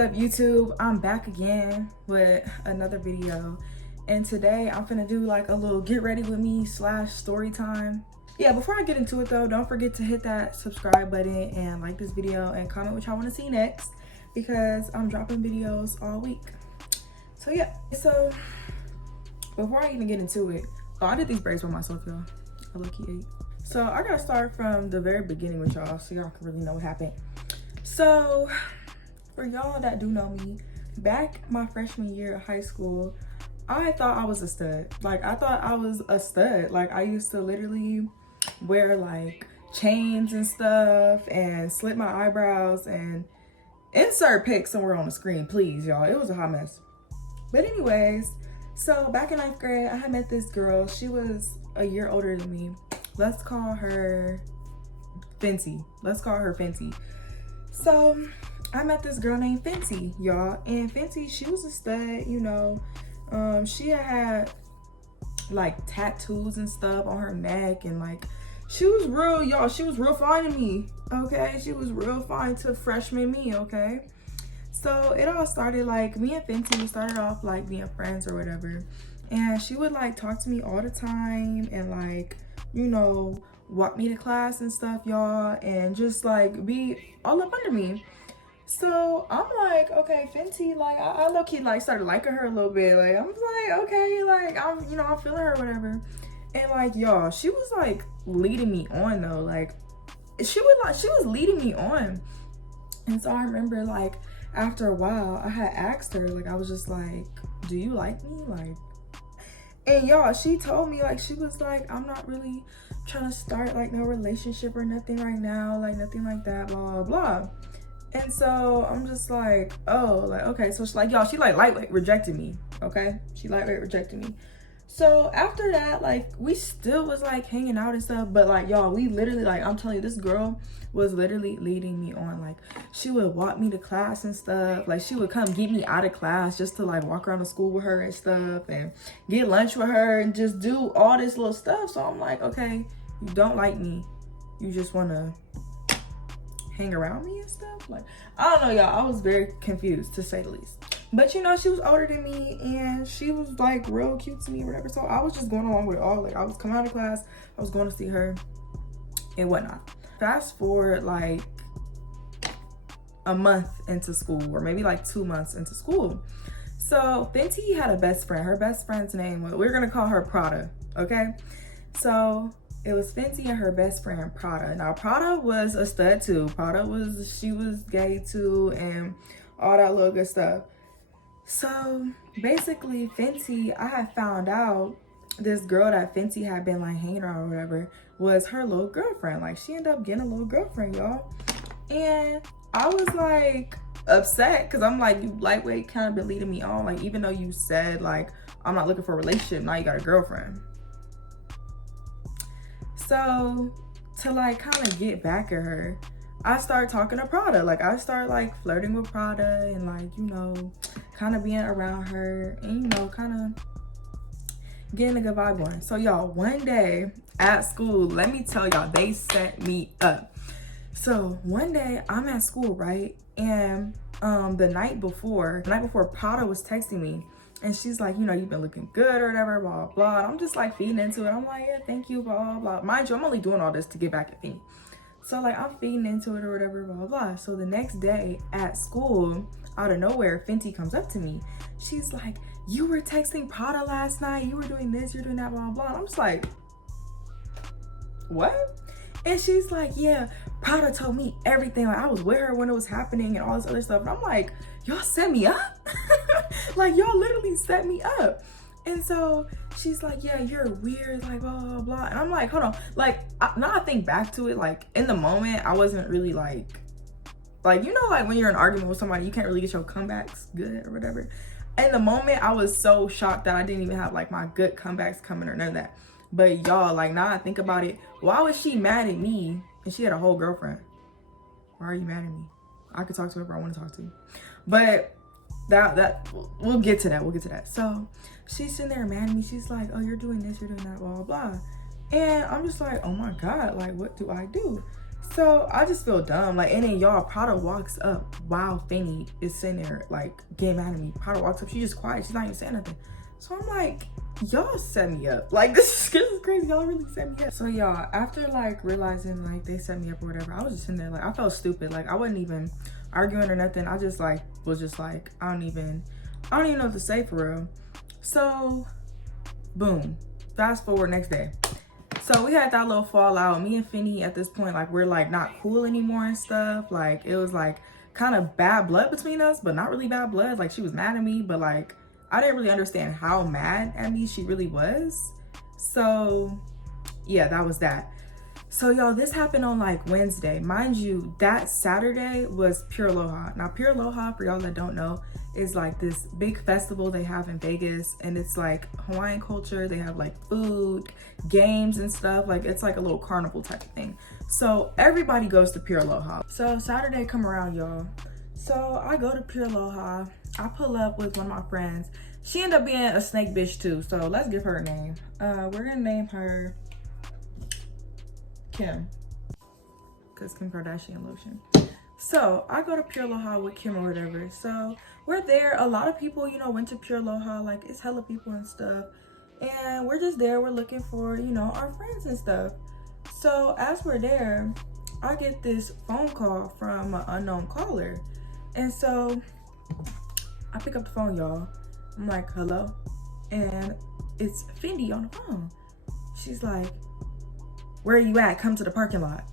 up, YouTube? I'm back again with another video, and today I'm finna do like a little get ready with me / story time. Yeah, before I get into it though, don't forget to hit that subscribe button and like this video and comment what y'all want to see next, because I'm dropping videos all week. So yeah, so before I even get into it, I did these braids by myself, y'all. I low-key ate. So I gotta start from the very beginning with y'all so y'all can really know what happened. So for y'all that do know me, back my freshman year of high school, I thought I was a stud. Like, I thought I was a stud. Like, I used to literally wear like chains and stuff and slit my eyebrows and insert pics somewhere on the screen, please, y'all. It was a hot mess. But anyways, so back in 9th grade, I had met this girl. She was a year older than me. Let's call her Fenty. Let's call her Fenty. So I met this girl named Fenty, y'all. And Fenty, she was a stud, you know. She had like tattoos and stuff on her neck, and like she was real, y'all. She was real fine to me, okay? She was real fine to freshman me, okay? So it all started like me and Fenty started off like being friends or whatever. And she would like talk to me all the time and like, you know, walk me to class and stuff, y'all, and just like be all up under me. So I'm like, okay, Fenty, like I low-key like started liking her a little bit. Like I was like, okay, like I'm feeling her or whatever. And like, y'all, she was like leading me on though. Like she was leading me on. And so I remember like after a while I had asked her, like I was just like, do you like me? Like, and y'all, she told me, like, she was like, I'm not really trying to start like no relationship or nothing right now, like nothing like that, blah blah blah. And so I'm just like, oh, like, okay. So she's like, y'all, she like lightweight rejected me, okay? She lightweight rejected me. So after that, like, we still was like hanging out and stuff, but like, y'all, we literally, like, I'm telling you, this girl was literally leading me on. Like, she would walk me to class and stuff. Like, she would come get me out of class just to like walk around the school with her and stuff and get lunch with her and just do all this little stuff. So I'm like, okay, you don't like me, you just want to hang around me and stuff. Like, I don't know, y'all. I was very confused, to say the least. But you know, she was older than me and she was like real cute to me or whatever. So I was just going along with it all. Like, I was coming out of class, I was going to see her and whatnot. Fast forward like a month into school, or maybe like 2 months into school. So Fenty had a best friend. Her best friend's name was, we're gonna call her Prada, okay? So it was Fenty and her best friend Prada. Now Prada was a stud too. She was gay too and all that little good stuff. So basically Fenty, I had found out this girl that Fenty had been like hanging around or whatever was her little girlfriend. Like, she ended up getting a little girlfriend, y'all. And I was like upset because I'm like, you lightweight kind of been leading me on. Like, even though you said like, I'm not looking for a relationship, now you got a girlfriend. So to like kind of get back at her, I started talking to Prada. Like, I started like flirting with Prada and like, you know, kind of being around her and, you know, kind of getting a good vibe going. So y'all, one day at school, let me tell y'all, they set me up. So one day I'm at school, right? And the night before Prada was texting me. And she's like, you know, you've been looking good or whatever, blah, blah, blah. And I'm just like feeding into it. I'm like, yeah, thank you, blah, blah, blah. Mind you, I'm only doing all this to get back at me. So like, I'm feeding into it or whatever, blah, blah, blah. So the next day at school, out of nowhere, Fenty comes up to me. She's like, you were texting Prada last night. You were doing this, you're doing that, blah, blah. And I'm just like, what? And she's like, yeah, Prada told me everything. Like, I was with her when it was happening and all this other stuff. And I'm like, y'all set me up? Like, y'all literally set me up. And so she's like, yeah, you're weird, like, blah, blah, blah. And I'm like, hold on. Like, now I think back to it, like, in the moment, I wasn't really like, you know, like when you're in an argument with somebody, you can't really get your comebacks good or whatever. In the moment, I was so shocked that I didn't even have like my good comebacks coming or none of that. But y'all, like, now I think about it, why was she mad at me? And she had a whole girlfriend. Why are you mad at me? I could talk to whoever I want to talk to. But we'll get to that. So she's sitting there mad at me. She's like, oh, you're doing this, you're doing that, blah, blah, blah. And I'm just like, oh my God, like, what do I do? So I just feel dumb. Like, and then y'all, Prada walks up while Fenty is sitting there, like, getting mad at me. Prada walks up, she's just quiet. She's not even saying nothing. So I'm like, y'all set me up. Like, this is crazy. Y'all really set me up. So y'all, after like realizing like they set me up or whatever, I was just sitting there like, I felt stupid. Like, I wasn't even arguing or nothing. I just like, was just like, I don't even know what to say for real. So boom, fast forward next day. So we had that little fallout. Me and Fenty at this point, like, we're like not cool anymore and stuff. Like, it was like kind of bad blood between us, but not really bad blood. Like, she was mad at me, but like I didn't really understand how mad at me she really was. So yeah, that was that. So y'all, this happened on like Wednesday. Mind you, that Saturday was Pure Aloha. Now, Pure Aloha, for y'all that don't know, is like this big festival they have in Vegas, and it's like Hawaiian culture. They have like food, games and stuff. Like, it's like a little carnival type of thing. So everybody goes to Pure Aloha. So Saturday come around, y'all. So I go to Pure Aloha. I pull up with one of my friends. She ended up being a snake bitch too. So let's give her a name. We're gonna name her Kim, because Kim Kardashian lotion. So I go to Pure Aloha with Kim or whatever. So we're there. A lot of people, you know, went to Pure Aloha. Like, it's hella people and stuff. And we're just there. We're looking for, you know, our friends and stuff. So as we're there, I get this phone call from an unknown caller. And so I pick up the phone, y'all. I'm like, hello? And it's Fenty on the phone. She's like, where are you at? Come to the parking lot.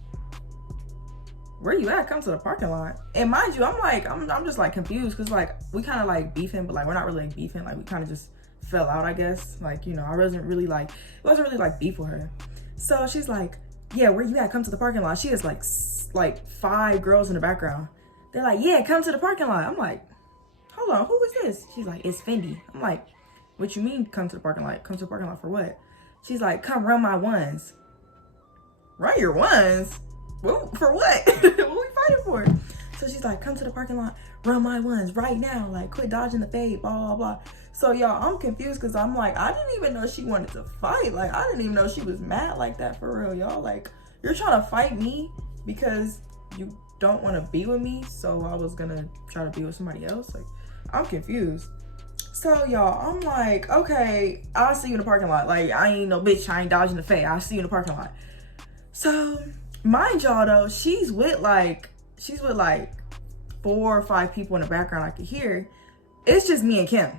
Where you at? Come to the parking lot. And mind you, I'm just like confused, because like we kind of like beefing, but like we're not really like beefing. Like, we kind of just fell out, I guess. Like, you know, it wasn't really like beef with her. So she's like, yeah, where you at? Come to the parking lot. She has like 5 girls in the background. They're like, yeah, come to the parking lot. I'm like, hold on, who is this? She's like, it's Fenty. I'm like, what you mean come to the parking lot? Come to the parking lot for what? She's like, come run my ones. Run your ones? Well, for what? What we fighting for? So she's like, come to the parking lot, run my ones right now. Like, quit dodging the fade, blah, blah, blah. So y'all, I'm confused, because I'm like, I didn't even know she wanted to fight. Like, I didn't even know she was mad like that for real, y'all. Like, you're trying to fight me because you don't want to be with me, so I was gonna try to be with somebody else. Like, I'm confused. So y'all, I'm like, okay, I'll see you in the parking lot. Like, I ain't no bitch, I ain't dodging the fade. I'll see you in the parking lot. So mind y'all though, she's with like 4 or 5 people in the background I could hear. It's just me and Kim.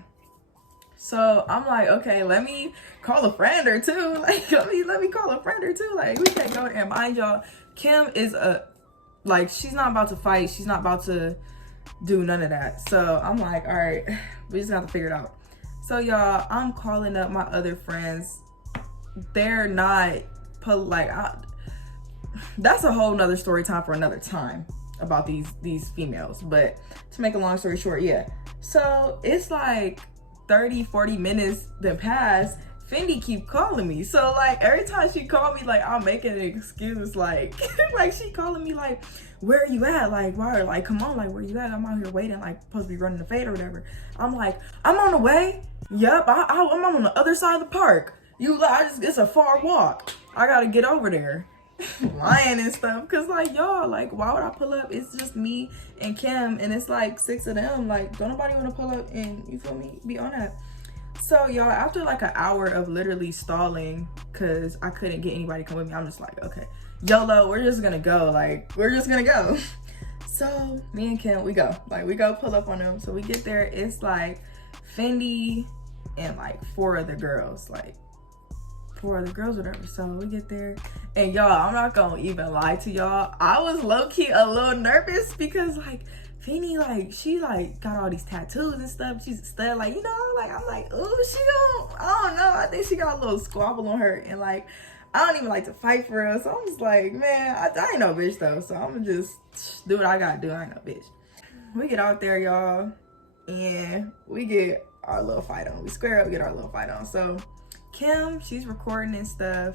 So I'm like, okay, let me call a friend or two. Like, let me call a friend or two. Like, we can't go there. Mind y'all, Kim is she's not about to fight. She's not about to do none of that. So I'm like, all right, we just have to figure it out. So y'all, I'm calling up my other friends. They're not that's a whole nother story time for another time about these females. But to make a long story short, yeah. So it's like 30-40 minutes that pass. Fenty keep calling me. So like every time she called me, like I'm making an excuse, like like she calling me like, where are you at? Like, why? Like, come on, like where you at? I'm out here waiting, like supposed to be running the fade or whatever. I'm like, I'm on the way. Yup, I'm on the other side of the park. It's a far walk. I gotta get over there. Lying and stuff, because like y'all, like why would I pull up? It's just me and Kim, and it's like 6 of them. Like, don't nobody want to pull up and, you feel me, be on that. So y'all, after like an hour of literally stalling because I couldn't get anybody to come with me, I'm just like, okay, YOLO, we're just gonna go. Like, we're just gonna go. So me and Kim, we go pull up on them. So we get there, it's like Fenty and like 4 other girls, whatever. So we get there, and y'all, I'm not gonna even lie to y'all, I was low-key a little nervous, because like Fenty, like she like got all these tattoos and stuff. She's a stud, like, you know, like I'm like, oh, I don't know, I think she got a little squabble on her, and like I don't even like to fight for her. So I'm just like, man, I ain't no bitch though, so I'm gonna just do what I gotta do. I ain't no bitch. We get out there, y'all, and we get our little fight on. We square up, get our little fight on. So Kim, she's recording and stuff.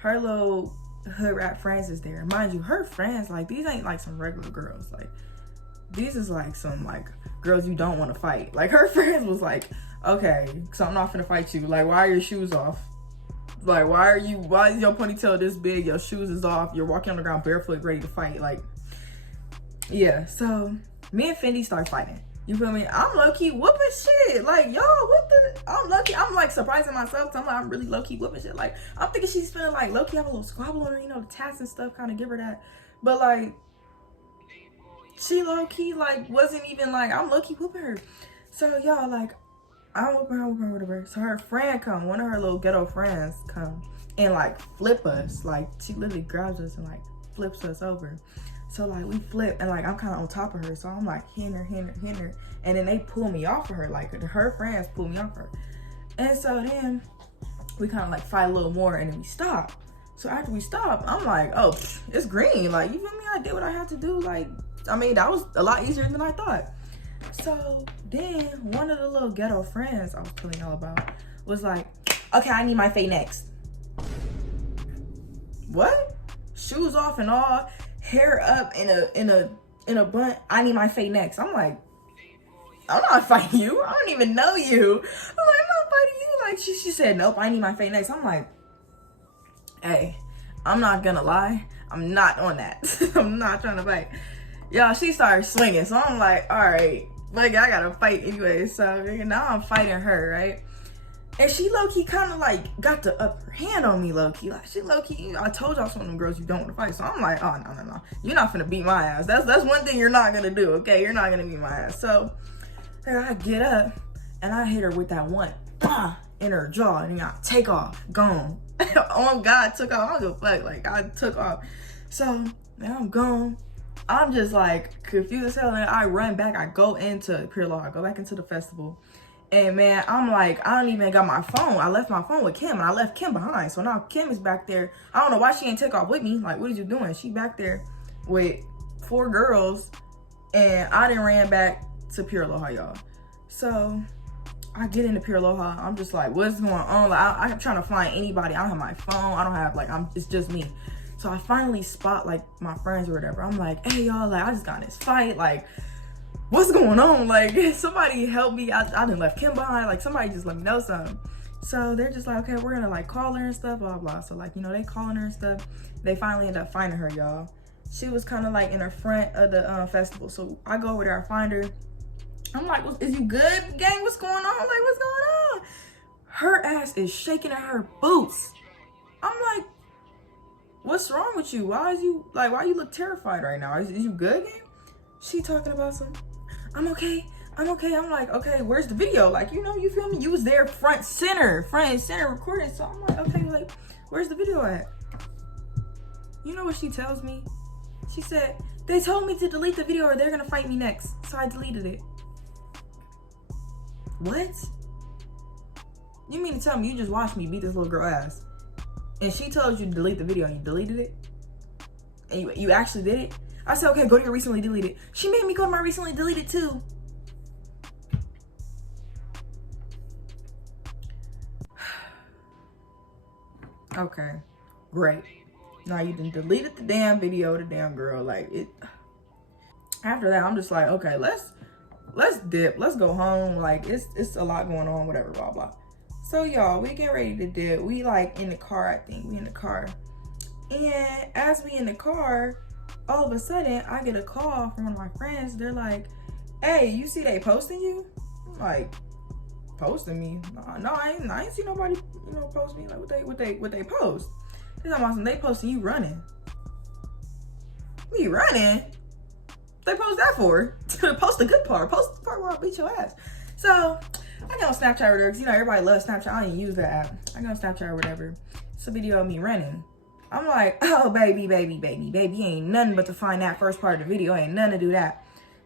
Her little hood rat friends is there. Mind you, her friends, like, these ain't like some regular girls. Like, these is like some like girls you don't want to fight. Like, her friends was like, okay, so I'm not finna fight you. Like, why are your shoes off? Like, why is your ponytail this big? Your shoes is off. You're walking on the ground barefoot, ready to fight. Like, yeah. So me and Fenty start fighting. You feel me? I'm low-key whooping shit. Like, yo, what the? I'm low-key. I'm like surprising myself. I'm like, I'm really low-key whooping shit. Like, I'm thinking she's finna like low-key have a little squabble on her, you know, the tats and stuff, kind of give her that. But like, she low-key like wasn't even like, I'm low-key whooping her. So y'all, like, I'm whooping her, whatever. So her friend come, one of her little ghetto friends come and like flip us. Like, she literally grabs us and like flips us over. So like we flip and like I'm kind of on top of her. So I'm like hitting her. And then they pull me off of her. Like her friends pull me off her. And so then we kind of like fight a little more and then we stop. So after we stop, I'm like, oh, it's green. Like, you feel me? I did what I had to do. Like, I mean, that was a lot easier than I thought. So then one of the little ghetto friends I was telling y'all about was like, okay, I need my fade next. What? Shoes off and all, hair up in a bun. I need my fade next. I'm like, I'm not fighting you. I don't even know you. I'm like, I'm not fighting you. Like, she said, nope, I need my fade next. I'm like, hey, I'm not gonna lie. I'm not on that. I'm not trying to fight. Y'all, she started swinging. So I'm like, all right, like, I gotta fight anyway. So now I'm fighting her, right? And she low-key kind of like got the upper hand on me, low-key. Like, she low-key, I told y'all some of them girls you don't want to fight. So I'm like, oh, no. You're not finna beat my ass. That's one thing you're not gonna do, okay? You're not gonna beat my ass. So I get up and I hit her with that one in her jaw, and then I take off, gone. Oh God, took off. I don't give a fuck. Like, I took off. So now I'm gone. I'm just like confused as hell, and I run back. I go into Pure Law. I go back into the festival, and man, I'm like, I don't even got my phone. I left my phone with Kim, and I left Kim behind. So now Kim is back there. I don't know why she ain't take off with me. Like, what are you doing? She back there with 4 girls, and I didn't ran back to Pure Aloha, y'all. So I get into Pure Aloha. I'm just like, what's going on? Like, I'm trying to find anybody. I don't have my phone. I don't have, like, it's just me. So I finally spot, like, my friends or whatever. I'm like, hey, y'all, like, I just got in this fight. Like, what's going on? Like, somebody help me. I done left Kim behind. Like, somebody just let me know something. So they're just like, okay, we're gonna, like, call her and stuff, blah, blah. So, like, you know, they calling her and stuff. They finally end up finding her, y'all. She was kind of, like, in the front of the festival. So I go over there, I find her. I'm like, is you good, gang? What's going on? Like, what's going on? Her ass is shaking in her boots. I'm like, what's wrong with you? Why you look terrified right now? Is you good, gang? She talking about I'm okay. I'm like, okay, where's the video? Like, you know, you feel me? You was there front and center recording. So I'm like, okay, like, where's the video at? You know what she tells me? She said, they told me to delete the video or they're gonna fight me next. So I deleted it. What? You mean to tell me you just watched me beat this little girl ass and she told you to delete the video and you deleted it? And you actually did it? I said, okay, go to your recently deleted. She made me go to my recently deleted too. Okay, great. Now you done deleted the damn video, the damn girl. Like, it. After that, I'm just like, okay, let's dip. Let's go home. Like, it's a lot going on, whatever, blah, blah. So, y'all, we get ready to dip. We, like, in the car, I think. We in the car. And as we in the car, all of a sudden, I get a call from one of my friends. They're like, hey, you see they posting you? I'm like, posting me? No, I ain't see nobody, you know, post me. Like, what they post? They're talking about some, they posting you running. Me running? They post that for? Post the good part. Post the part where I beat your ass. So I go on Snapchat or whatever, because you know everybody loves Snapchat. I don't even use that app. I go on Snapchat or whatever. It's a video of me running. I'm like, oh baby, ain't nothing but to find that first part of the video. Ain't nothing to do that.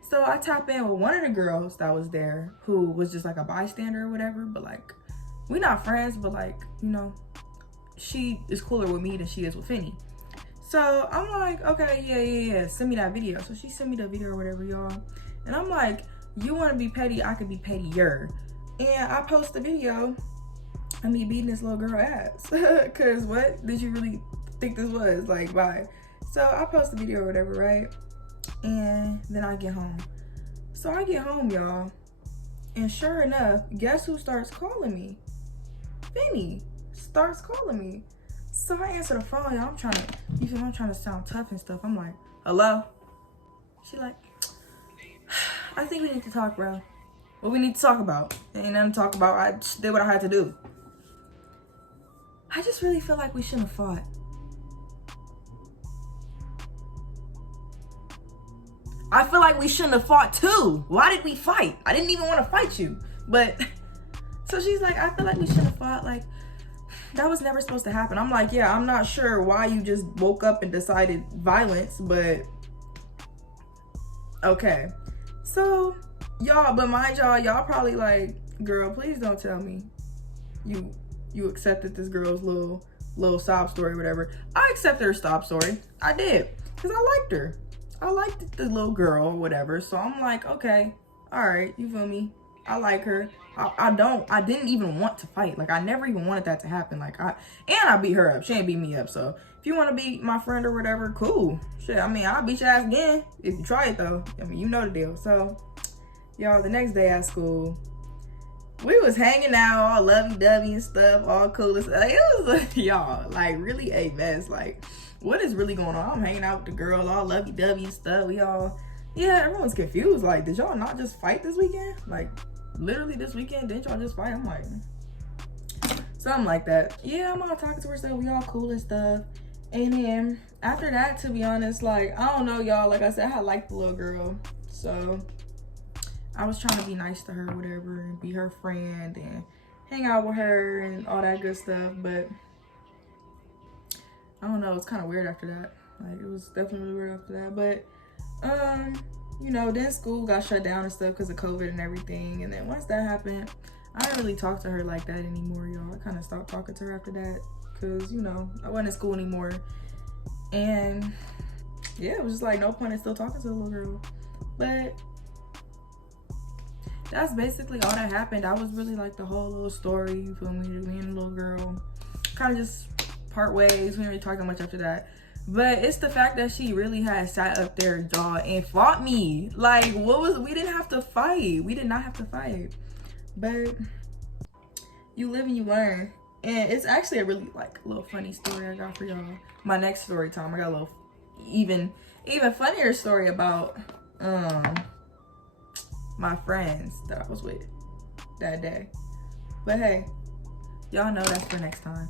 So I tap in with one of the girls that was there, who was just like a bystander or whatever. But like, we not friends, but like, you know, she is cooler with me than she is with Fenty. So I'm like, okay, yeah, send me that video. So she sent me the video or whatever, y'all. And I'm like, you want to be petty, I could be pettier. And I post the video of me beating this little girl ass. Cause what did you really think this was? Like, bye. So I post the video or whatever, right? And then I get home. So I get home, y'all. And sure enough, guess who starts calling me? Fenty. starts calling me. So I answer the phone, y'all. I'm trying to sound tough and stuff. I'm like, hello? She like, I think we need to talk, bro. What we need to talk about? Ain't nothing to talk about. I just did what I had to do. I just really feel like we shouldn't have fought. I feel like we shouldn't have fought too. Why did we fight? I didn't even want to fight you. But, so she's like, I feel like we shouldn't have fought. Like, that was never supposed to happen. I'm like, yeah, I'm not sure why you just woke up and decided violence, but okay. So, y'all, but mind y'all probably like, girl, please don't tell me you accepted this girl's little sob story or whatever. I accepted her sob story. I did. Because I liked her. I liked the little girl or whatever. So I'm like, okay, all right, you feel me? I like her. I didn't even want to fight. Like, I never even wanted that to happen. Like, I beat her up. She ain't beat me up. So if you want to be my friend or whatever, cool. Shit, I mean, I'll beat your ass again if you try it though. I mean, you know the deal. So, y'all, the next day at school, we was hanging out, all lovey-dovey and stuff, all cool and stuff. Like, it was, y'all, like, really a mess. Like, what is really going on? I'm hanging out with the girl, all lovey-dovey and stuff. We all, yeah, everyone's confused. Like, did y'all not just fight this weekend? Like, literally this weekend, didn't y'all just fight? I'm like, something like that. Yeah, I'm all talking to her stuff. We all cool and stuff. And then after that, to be honest, like, I don't know, y'all. Like I said, I liked the little girl. So I was trying to be nice to her, whatever, and be her friend and hang out with her and all that good stuff. But I don't know, it's kind of weird after that. Like, it was definitely weird after that. But you know, then school got shut down and stuff because of COVID and everything. And then once that happened, I didn't really talk to her like that anymore, y'all. I kind of stopped talking to her after that because, you know, I wasn't in school anymore. And yeah, it was just like no point in still talking to the little girl. But that's basically all that happened. That was really like the whole little story, you feel me? Me and the little girl kind of just part ways. We didn't really talk that much after that. But it's the fact that she really had sat up there, y'all, and fought me. Like, we didn't have to fight. We did not have to fight. But you live and you learn. And it's actually a really, like, little funny story I got for y'all. My next story time, I got a little even funnier story about my friends that I was with that day. But hey, y'all know that's for next time.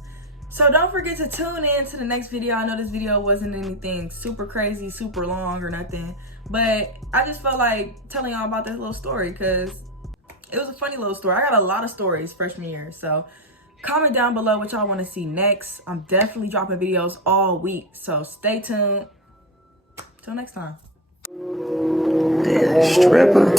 So don't forget to tune in to the next video. I know this video wasn't anything super crazy, super long or nothing, but I just felt like telling y'all about this little story because it was a funny little story. I got a lot of stories freshman year. So comment down below what y'all want to see next. I'm definitely dropping videos all week. So stay tuned. Till next time. Damn, stripper.